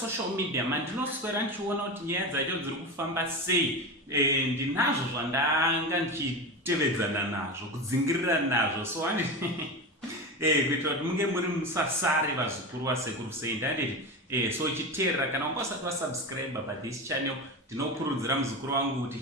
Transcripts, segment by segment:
Social media mandinoswera ndichiona kuti nyaya dzacho dziri kufamba sei, ndinazvo zvandanga ndichitevedzana nazvo, kudzingirira nazvo, so kuitira kuti munge muri musasare vazukuru vasekuru sei ndanditi so chiteerera kana wanga usati wasubscribe pathis channel ndinokurudzira muzukuru wangu kuti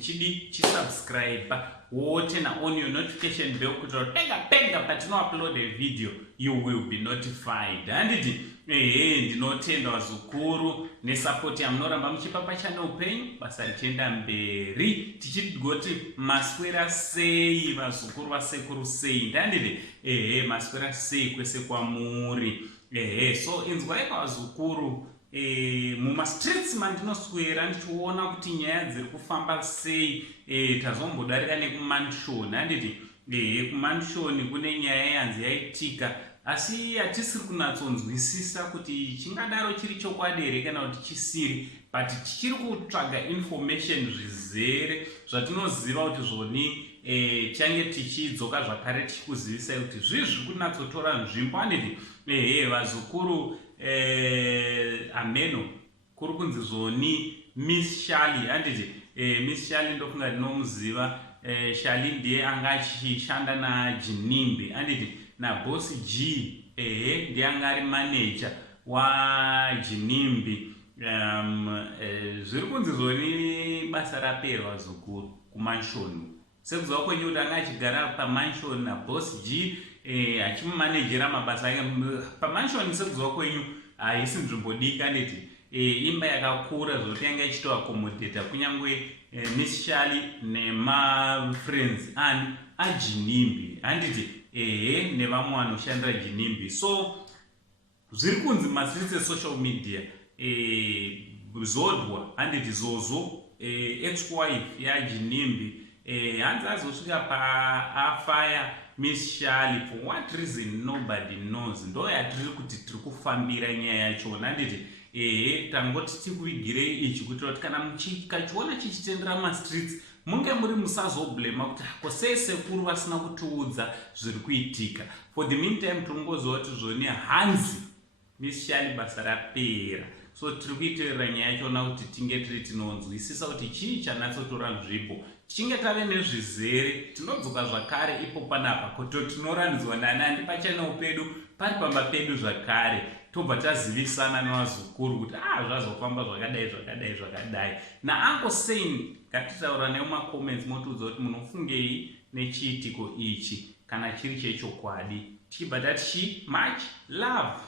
chisubscribe wote na on your notification bell kuitira kuti pega patinoupload a video you will be notified. Handiti ndinotenda vazukuru nesupport yamunoramba muchipa pachannel penyu, basa richienda mberi tichigoti maswera sei vazukuru vasekuru sei ndanditi maswera sei kwese kwamuri. So inzwai vazukuru, mumastreets mandinoswera ndichiona kuti nyaya dziri kufamba sei. Tazombodarika nekumanshoni handiti kumanshoni kune nyaya yanzi yaitika, asi hatisiri kunyatsonzwisisa kuti chingadaro chiri chokwadi here kana kuti chisiri, but tichiri kutsvaga information zvizere zvatinoziva kuti zvoni change tichidzoka zvakare tichikuzivisai kuti zvizvi kunyatsotora nzvimbo handiti vazukuru. Ameno kuri kunzi zvoni Miss Shali handiti Miss Shali ndofunga ndinomuziva. Shali ndiye anga achishanda naJinimbi handiti naBoss G, ndiye anga ari manager waJinimbi. Zviri kunzi zvoni basa rapera vazukuru kumanshoni, sekuziva kwenyu kuti anga achigara pamanshoni naBoss G achimumanejera mabasa ake pamanshoni. Sekuziva kwenyu haisi nzvimbo diki handiti imba yakakura zvokuti yanga ichitoakomodheta kunyangwe Miss Shali nemafriends aJinimbi handiti nevamwe vanoshandira Jinimbi. So zviri kunzi mastreets esocial media, Zodwa handiti Zozo ex-wife yaJinimbi hanzi azosvika paafaya Miss Shali for what reason nobody knows. Ndo yatiri kuti tiri kufambira nyaya yachona handiti tangoti tikuvigirei ichi kuitira kuti kana muchikachiona chichitendera mastreets munge muri musazoblema kuti kosei sekuru vasina kutiudza zviri kuitika. For the meantime tirongoziva kuti zvoni hanzi Miss Shali basa rapera, so tiri kuiteerera nyaya yachona kuti tinge tiri tinonzwisisa kuti chii chanatsotora nzvimbo. Tichinge tave nezvizere tinodzoka zvakare ipo panapa kuti tinorandidzwa naani pachannel pedu pari pamba pedu zvakare, tobva tazivisana nevazukuru kuti zvazofamba zvakadai. naAnko Sein ngatitaura nemumacomments motiudza kuti munofungei nechiitiko ichi kana chiri chechokwadi, tichibva tati much love.